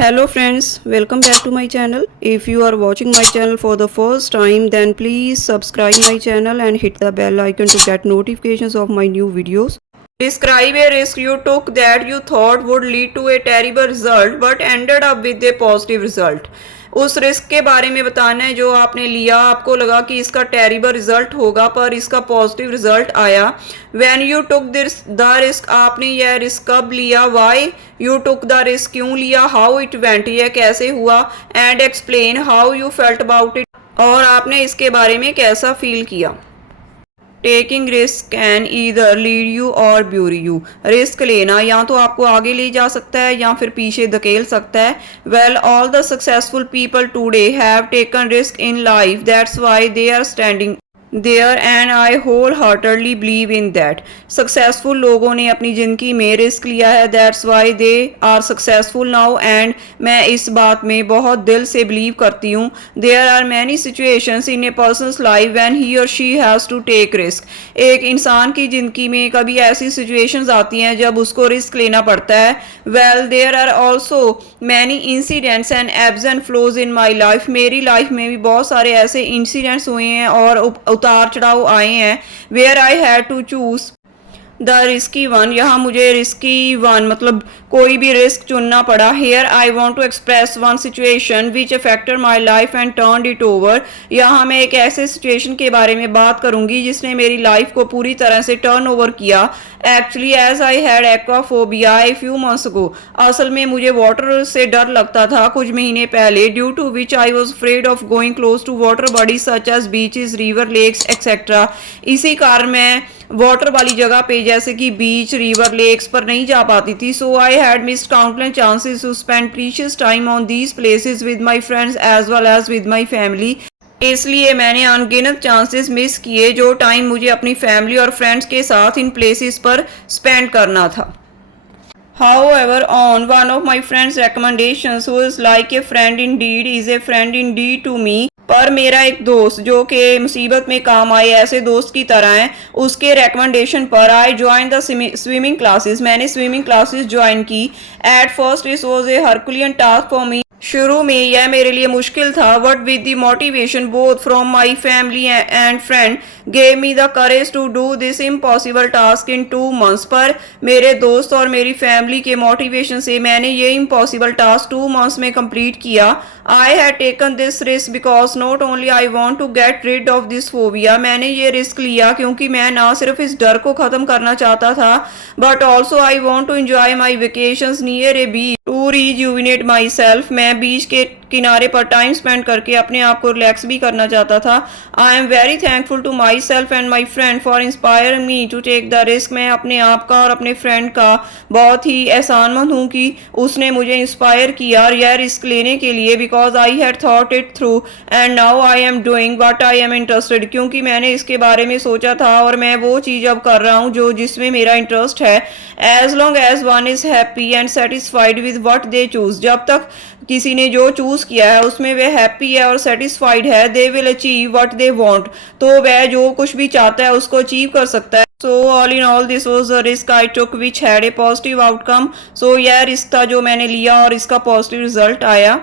Hello friends, welcome back to my channel. If you are watching my channel for the first time, then please subscribe my channel and hit the bell icon to get notifications of my new videos. Describe a risk you took that you thought would lead to a terrible result but ended up with a positive result. उस risk के बारे में बताना है जो आपने लिया, आपको लगा कि इसका टेरिबल रिजल्ट होगा पर इसका पॉजिटिव रिजल्ट आया. When you took the risk, आपने यह रिस्क कब लिया, why you took the risk, क्यों लिया, हाउ इट वेंट, यह कैसे हुआ, and explain how you felt about it, और आपने इसके बारे में कैसा फील किया. Taking risk can either lead you और ब्यूरी यू. रिस्क लेना या तो आपको आगे ले जा सकता है या फिर पीछे धकेल सकता है. Well all the successful people today have taken risk in life, that's why they are standing there and I wholeheartedly believe in that. Successful लोगों ने अपनी ज़िंदगी में रिस्क लिया है, that's why they are successful now, and मैं इस बात में बहुत दिल से बिलीव करती हूँ. There are many situations in a person's life when he or she has to take risk. एक इंसान की ज़िंदगी में कभी ऐसी सिचुएशंस आती हैं जब उसको रिस्क लेना पड़ता है. Well there are also many incidents and ebbs and flows in my life. मेरी लाइफ में भी बहुत सारे ऐसे इंसिडेंट्स हुए हैं और उतार चढ़ाव आए हैं. Where I had to choose the risky one, यहाँ मुझे रिस्की वन मतलब कोई भी रिस्क चुनना पड़ा. Here I want to express one situation which affected my life and turned it over. यहाँ मैं एक ऐसे सिचुएशन के बारे में बात करूंगी जिसने मेरी लाइफ को पूरी तरह से टर्न ओवर किया. Actually as I had aquaphobia a few months ago. असल में मुझे वाटर से डर लगता था कुछ महीने पहले, due to which I was afraid of going close to water bodies such as beaches, river, lakes etcetera. इसी कारण मैं वाटर वाली जगह पे जैसे कि बीच, रिवर, लेक्स पर नहीं जा पाती थी. So I had missed countless chances to spend precious time on these places with my friends as well as with my family. इसलिए मैंने अनगिनत चांसेस मिस किए जो टाइम मुझे अपनी फैमिली और फ्रेंड्स के साथ इन प्लेसेस पर स्पेंड करना था. However, on one of my friend's recommendations, who is like a friend indeed, is a friend indeed to me. पर मेरा एक दोस्त जो कि मुसीबत में काम आए ऐसे दोस्त की तरह है, उसके रिकमेंडेशन पर I join the swimming classes. मैंने स्विमिंग क्लासेस ज्वाइन की. At first it was a Herculean task for me. शुरू में यह मेरे लिए मुश्किल था, but with the motivation both from my family and friend gave me the courage to do this impossible task in 2 months. पर मेरे दोस्त और मेरी फैमिली के मोटिवेशन से मैंने ये इम्पॉसिबल टास्क 2 months में कंप्लीट किया. I had taken this risk because not only I want to get rid of this phobia. मैंने ये रिस्क लिया क्योंकि मैं ना सिर्फ इस डर को ख़त्म करना चाहता था, but also I want to enjoy my vacations near a beach to rejuvenate myself. मैं बीच के किनारे पर टाइम स्पेंड करके अपने आप को रिलैक्स भी करना चाहता था. I am very thankful to myself and my friend for inspiring me to take the risk. मैं अपने आप का और अपने फ्रेंड का बहुत ही एहसानमंद हूँ कि उसने मुझे इंस्पायर किया और यह रिस्क लेने के लिए, because I had thought it through and now I am doing what I am interested. क्योंकि मैंने इसके बारे में सोचा था और मैं वो चीज़ अब कर रहा हूँ जो जिसमें मेरा इंटरेस्ट है. As long as one is happy and satisfied with what they choose. जब तक किसी ने जो चूज़ किया है उसमें वह हैप्पी है और सेटिस्फाइड है, they will achieve what they want. तो वह जो कुछ भी चाहता है उसको अचीव कर सकता है. So all in all this was a risk I took which had a positive outcome. So यह रिस्क था जो मैंने लिया और इसका पॉजिटिव रिजल्ट आया.